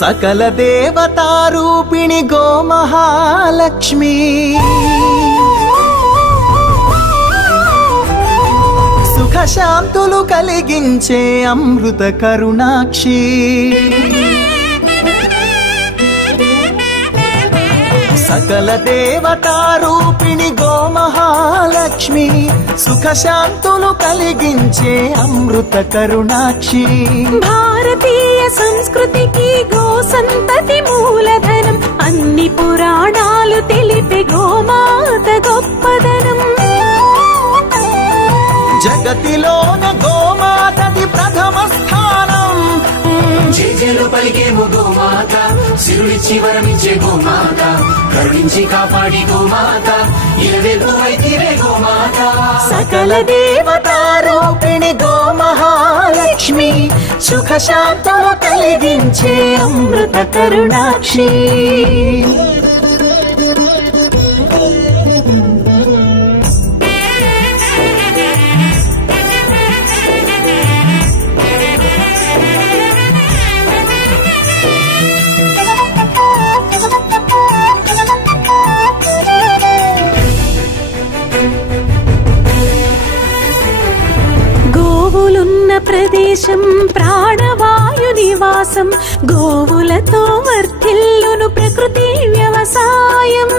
సకల దేవతారూపిణి గోమహాలక్ష్మి సుఖశాంతులు కలిగించే అమృత కరుణాక్షి సకల దేవతారూపిణి గోమహాలక్ష్మి సుఖశాంతులు కలిగించే అమృత కరుణాక్షి భారతీయ సంస్కృతికి గో సంతతి మూలధనం అన్ని పురాణాలు తెలిపే గోమాత గొప్పదనం జగతిలోన గోమాతది ప్రథమ స్థానం జేజేలు పలికేము గోమాత సిరులిచ్చి వరమించే గోమాత కరుణించి కాపాడి గోమాత ఇలవెల్పు వైతివే గోమాత సకల దేవతారూపిణి గోమహాలక్ష్మి సుఖశాంతులు కలిగించే అమృత కరుణాక్షి గోవులున్న ప్రదేశం ప్రాణవాయు నివాసం గోవులతో వర్ధిల్లును ప్రకృతి వ్యవసాయం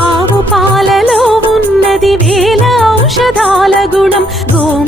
ఆవు పాలలో ఉన్నది వేల ఔషధాల గుణం గోమాత